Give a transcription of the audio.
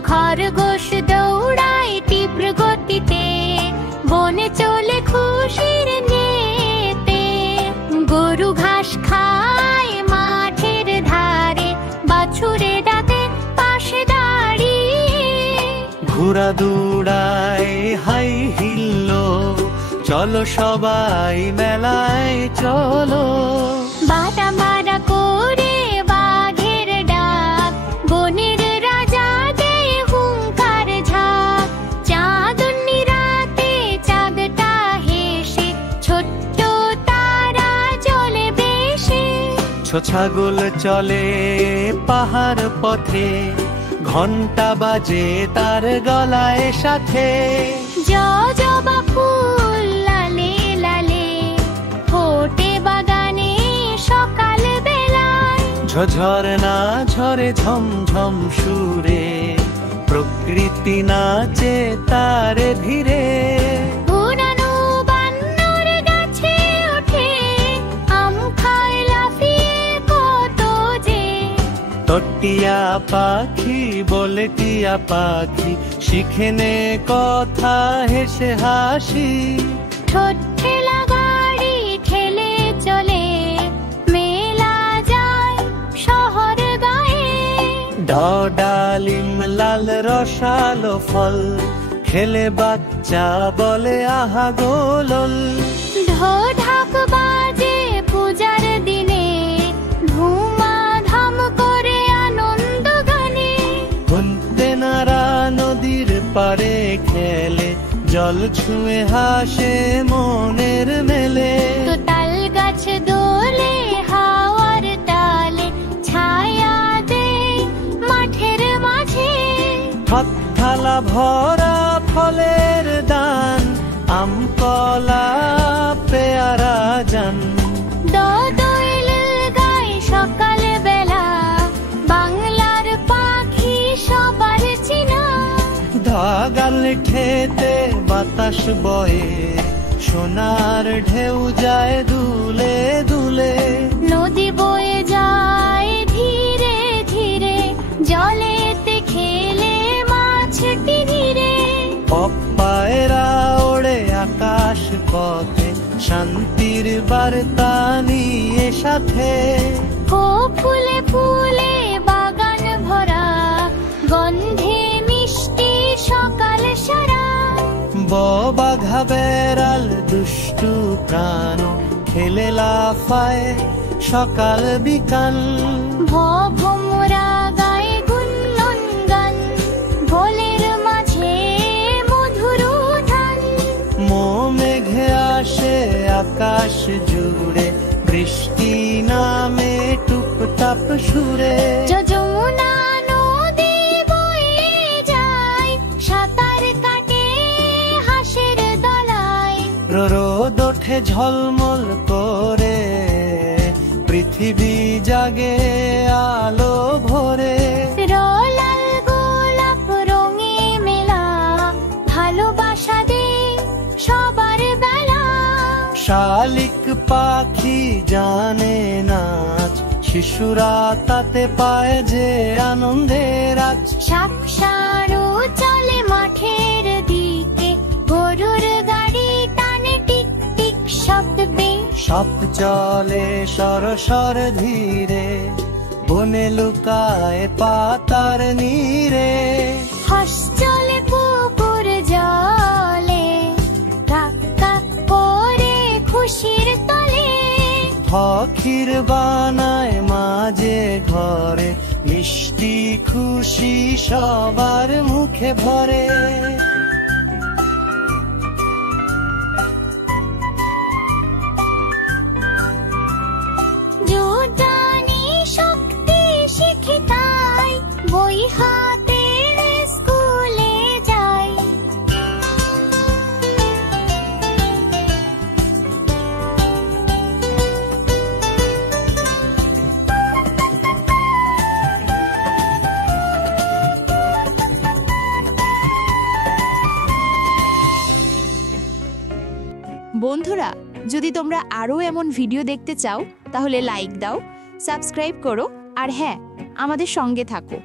খরগোশ দৌড়ায় তীব্র গতিতে, বনে চলে খুশির নেতে। গরু ঘাস খায় মাঠের ধারে, বাছুরে ডাকে পাশে দাঁড়িয়ে। ঘোড়া দৌড়ায় হাই হিল্লো, চলো সবাই মেলায় চলো। বাটা মারা করে বাঘের ডাক, বনের রাজা দেয় হুঙ্কার ঝাঁক। চাঁদনি রাতে চাঁদটা হেসে, ছোট্ট তারা জলে ভেসে। ছাগল চলে পাহাড় পথে, ঘন্টা বাজে তার গলায় সাথে। জবা ফুল লালে লালে, ফোটে বাগানে সকাল বেলায়। ঝরনা ঝরে ঝমঝম সুরে, প্রকৃতি নাচে তারে ধীরে। পুরানো বানর গাছে ওঠে, আম খায় লাফিয়ে কত যে। তটিয়া পাখি বলে টিয়া পাখি, শিখেনে কথা হেসে হাসি। ঠোঁট ঠেলা গাড়ি ঠেলে চলে, মেলা যায় শহর গায়ে। ডালিম লাল রসালো ফল, খেলে বাচ্চা বলে আহা গোলল। ঢাক বাজে পূজার দিনে, ধুমাধাম করে আনন্দ গানে। হন্তে নারা নদীর পারে খেলে, জল ছুঁয়ে হাসে মনের মেলে। তো তাল গাছ দোলে হাওয়ার তালে, ছায়া দে মাঠের মাঝে। থালা ভরা ফলের দান, আম কলা পেয়ারা জান। দোয়েল গায় সকাল বেলা, বাংলার পাখি সবার চিনা। ধাগাল খেতে বাতাস বয়ে, সোনার ঢেউ যায় দুলে দুলে। নদী বয়ে যায় ধীরে ধীরে, জলেতে খেলে মাছটি ধীরে। পায়রা ওড়ে আকাশ পথে, শান্তির বার্তা নিয়ে সাথে। ও ফুলে ফুলে বাগান ভরা, গন্ধে মিষ্টি সকাল সারা। বাঘা বেড়াল দুষ্টু প্রাণ, খেলে লাফায় সকাল বিকাল। ভোমরা গায়ে গুনগুন গান, ভোলের মাঝে মধুর ধান। মেঘে আসে আকাশ জুড়ে, বৃষ্টি নামে টুপটাপ সুরে। যমুনা নদী বয়ে যায়, সাঁতার কাটে হাঁসের দলায়। রোদ ওঠে ঝলমল করে, পৃথিবী জাগে আলো ভরে। লাল গোলাপ রঙে মেলা, ভালোবাসা দে সবার বেলা। শালিক পাখি জানে নাচ, শিশুরা তাতে পায় যে আনন্দের আজ। শাক সারু চলে মাঠের দিকে, গরুর গাড়ি টানে টিক টিক শব্দে। সাপ চলে সরসর ধীরে, বনে লুকায় পাতার নীরে। হাঁস চলে পুকুর জলে, কাক কাক করে খুশির তলে। পাখির বানায় মাঝে ঘরে, মিষ্টি খুশি সবার মুখে ভরে। জোটানি শক্তি শিখি তাই, বই হাতে স্কুলে যাই। বন্ধুরা, যদি তোমরা আরও এমন ভিডিও দেখতে চাও তাহলে লাইক দাও, সাবস্ক্রাইব করো আর হ্যাঁ, আমাদের সঙ্গে থাকো।